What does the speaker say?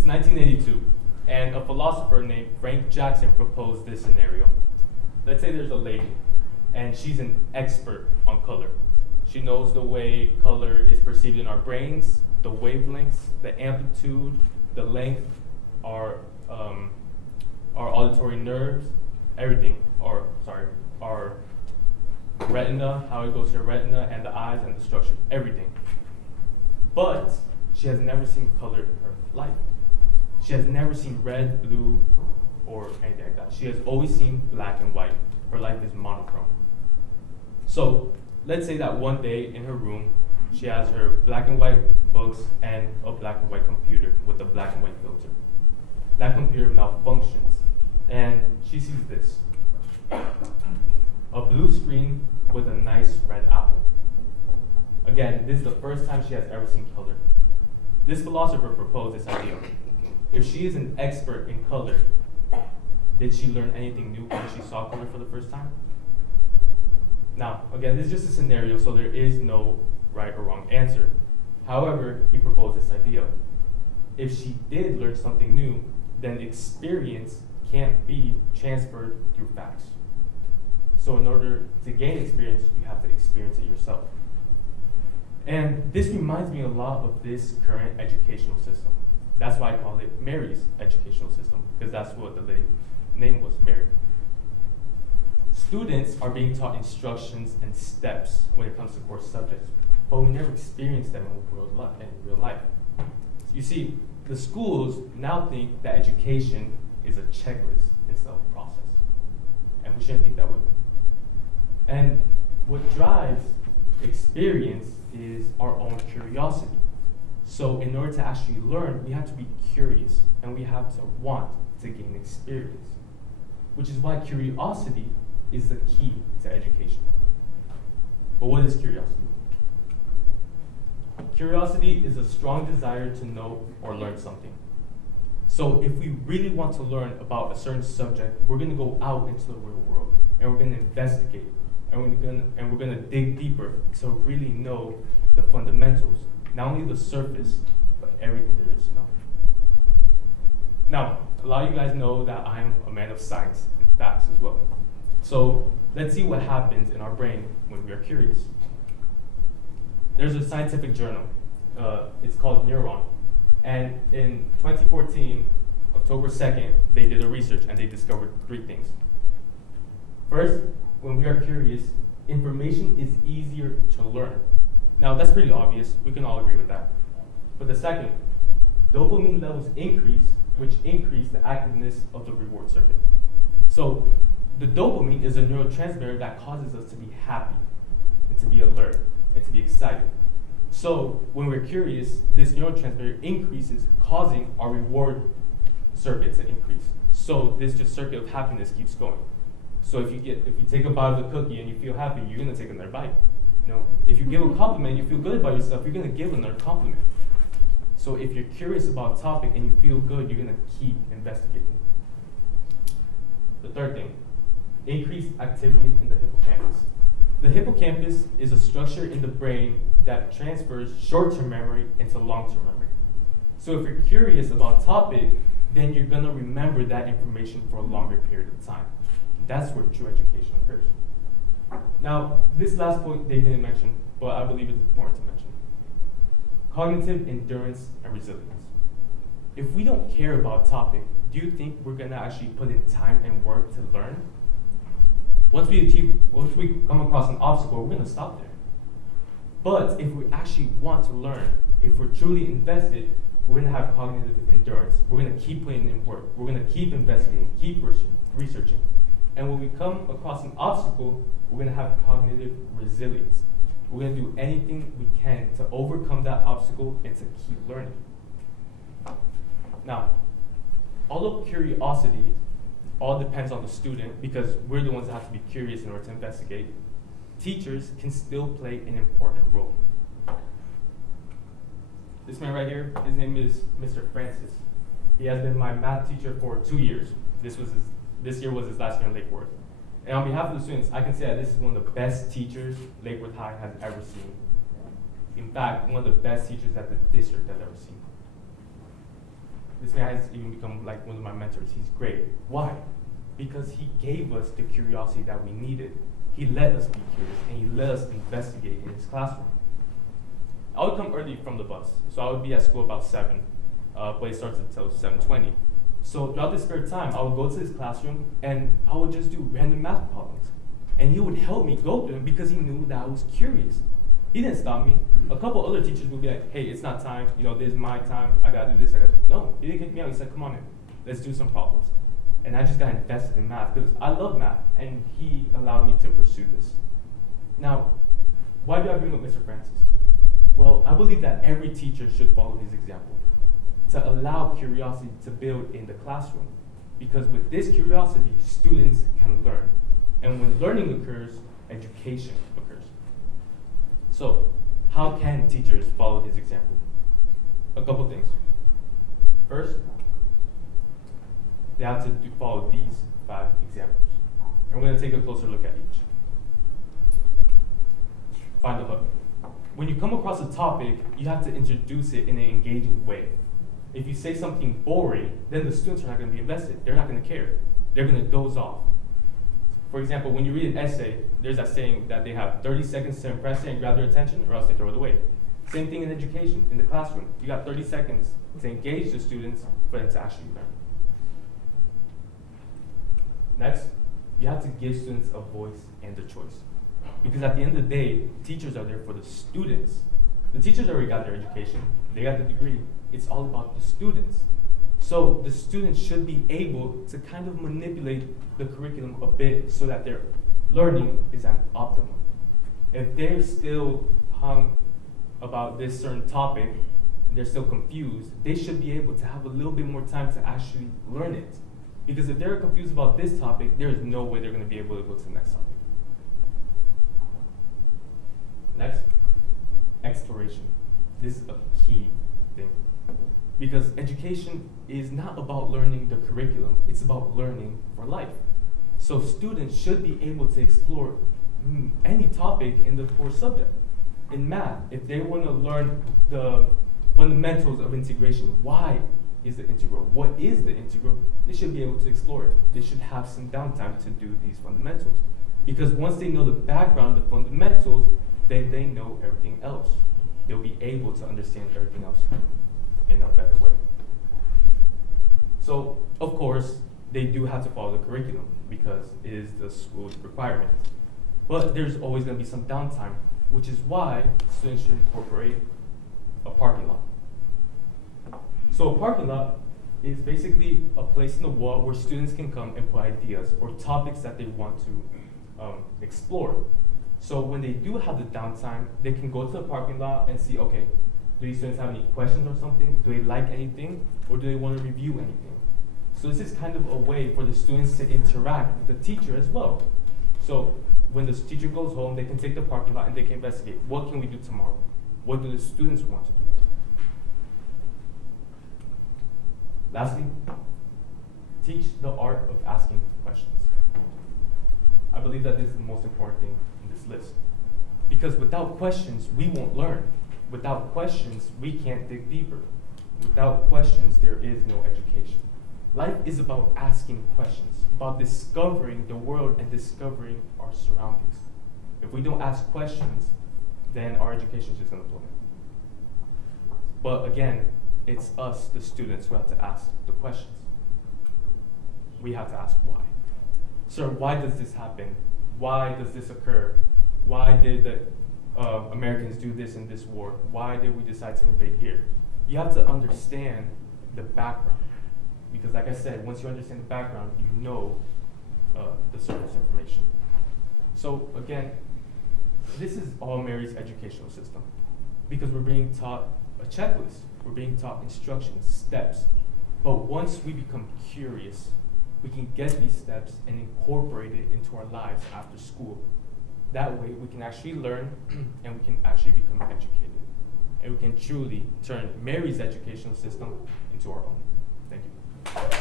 It's 1982, and a philosopher named Frank Jackson proposed this scenario. Let's say there's a lady, and she's an expert on color. She knows the way color is perceived in our brains, the wavelengths, the amplitude, the length, our auditory nerves, everything, our retina, how it goes to your retina, and the eyes, and the structure, everything. But she has never seen color in her life. She has never seen red, blue, or anything like that. She has always seen black and white. Her life is monochrome. So let's say that one day in her room, she has her black and white books and a black and white computer with a black and white filter. That computer malfunctions, and she sees this. A blue screen with a nice red apple. Again, this is the first time she has ever seen color. This philosopher proposed this idea. If she is an expert in color, did she learn anything new when she saw color for the first time? Now, again, this is just a scenario, so there is no right or wrong answer. However, he proposed this idea. If she did learn something new, then experience can't be transferred through facts. So in order to gain experience, you have to experience it yourself. And this reminds me a lot of this current educational system. That's why I call it Mary's educational system, because that's what the lady's name was, Mary. Students are being taught instructions and steps when it comes to course subjects, but we never experience them in real life. You see, the schools now think that education is a checklist instead of a process, and we shouldn't think that way. And what drives experience is our own curiosity. So in order to actually learn, we have to be curious, and we have to want to gain experience, which is why curiosity is the key to education. But what is curiosity? Curiosity is a strong desire to know or learn something. So if we really want to learn about a certain subject, we're going to go out into the real world, and we're going to investigate, and we're going to dig deeper to really know the fundamentals, not only the surface, but everything there is to know. Now, a lot of you guys know that I'm a man of science and facts as well. So let's see what happens in our brain when we are curious. There's a scientific journal. It's called Neuron. And in 2014, October 2nd, they did a research and they discovered 3 things. First, when we are curious, information is easier to learn. Now, that's pretty obvious. We can all agree with that. But the second, dopamine levels increase, which increase the activeness of the reward circuit. So the dopamine is a neurotransmitter that causes us to be happy and to be alert and to be excited. So when we're curious, this neurotransmitter increases, causing our reward circuit to increase. So this just circuit of happiness keeps going. So if you take a bite of the cookie and you feel happy, you're gonna take another bite. You know, if you give a compliment, you feel good about yourself, you're gonna give another compliment. So if you're curious about a topic and you feel good, you're gonna keep investigating. The third thing, increased activity in the hippocampus. The hippocampus is a structure in the brain that transfers short-term memory into long-term memory. So if you're curious about a topic, then you're gonna remember that information for a longer period of time. That's where true education occurs. Now, this last point they didn't mention, but I believe it's important to mention. Cognitive endurance and resilience. If we don't care about a topic, do you think we're gonna actually put in time and work to learn? Once we come across an obstacle, we're gonna stop there. But if we actually want to learn, if we're truly invested, we're gonna have cognitive endurance. We're gonna keep putting in work. We're gonna keep investigating, keep researching. And when we come across an obstacle, we're gonna have cognitive resilience. We're gonna do anything we can to overcome that obstacle and to keep learning. Now, although curiosity all depends on the student, because we're the ones that have to be curious in order to investigate, teachers can still play an important role. This man right here, his name is Mr. Francis. He has been my math teacher for 2 years. This year was his last year in Lake Worth. And on behalf of the students, I can say that this is one of the best teachers Lake Worth High has ever seen. In fact, one of the best teachers that the district has ever seen. this man has even become like one of my mentors. He's great. Why? Because he gave us the curiosity that we needed. He let us be curious, and he let us investigate in his classroom. I would come early from the bus, so I would be at school about 7, but it starts until 7:20. So throughout this spare time, I would go to his classroom, and I would just do random math problems. And he would help me go through them because he knew that I was curious. He didn't stop me. A couple other teachers would be like, hey, it's not time, this is my time, I gotta do this, No, he didn't kick me out, he said, come on in, let's do some problems. And I just got invested in math because I love math, and he allowed me to pursue this. Now, why do I bring up Mr. Francis? Well, I believe that every teacher should follow his example to allow curiosity to build in the classroom. Because with this curiosity, students can learn. And when learning occurs, education occurs. So, how can teachers follow his example? A couple things. First, they have to follow these 5 examples. And we're going to take a closer look at each. Find the hook. When you come across a topic, you have to introduce it in an engaging way. If you say something boring, then the students are not going to be invested. They're not going to care. They're going to doze off. For example, when you read an essay, there's that saying that they have 30 seconds to impress it and grab their attention, or else they throw it away. Same thing in education, in the classroom. You got 30 seconds to engage the students for them to actually learn. Next, you have to give students a voice and a choice. Because at the end of the day, teachers are there for the students. The teachers already got their education, they got the degree. It's all about the students. So the students should be able to kind of manipulate the curriculum a bit so that their learning is at optimum. If they're still hung about this certain topic, and they're still confused, they should be able to have a little bit more time to actually learn it. Because if they're confused about this topic, there is no way they're going to be able to go to the next topic. Next, exploration. This is a key thing. Because education is not about learning the curriculum, it's about learning for life. So students should be able to explore any topic in the core subject. In math, if they want to learn the fundamentals of integration, why is the integral? What is the integral? They should be able to explore it. They should have some downtime to do these fundamentals. Because once they know the background, the fundamentals, then they know everything else. They'll be able to understand everything else in a better way. So, of course, they do have to follow the curriculum because it is the school's requirement. But there's always going to be some downtime, which is why students should incorporate a parking lot. So a parking lot is basically a place in the wall where students can come and put ideas or topics that they want to explore. So when they do have the downtime, they can go to the parking lot and see, okay, do these students have any questions or something? Do they like anything? Or do they want to review anything? So this is kind of a way for the students to interact with the teacher as well. So when the teacher goes home, they can take the parking lot and they can investigate, what can we do tomorrow? What do the students want to do? Lastly, teach the art of asking questions. I believe that this is the most important thing in this list. Because without questions, we won't learn. Without questions, we can't dig deeper. Without questions, there is no education. Life is about asking questions, about discovering the world and discovering our surroundings. If we don't ask questions, then our education is just going to plummet. But again, it's us, the students, who have to ask the questions. We have to ask why. Sir, why does this happen? Why does this occur? Why did the Americans do this in this war? Why did we decide to invade here? You have to understand the background. Because like I said, once you understand the background, you know the surface information. So again, this is all Mary's educational system. Because we're being taught a checklist. We're being taught instructions, steps. But once we become curious, we can get these steps and incorporate it into our lives after school. That way we can actually learn and we can actually become educated. And we can truly turn Mary's educational system into our own. Thank you.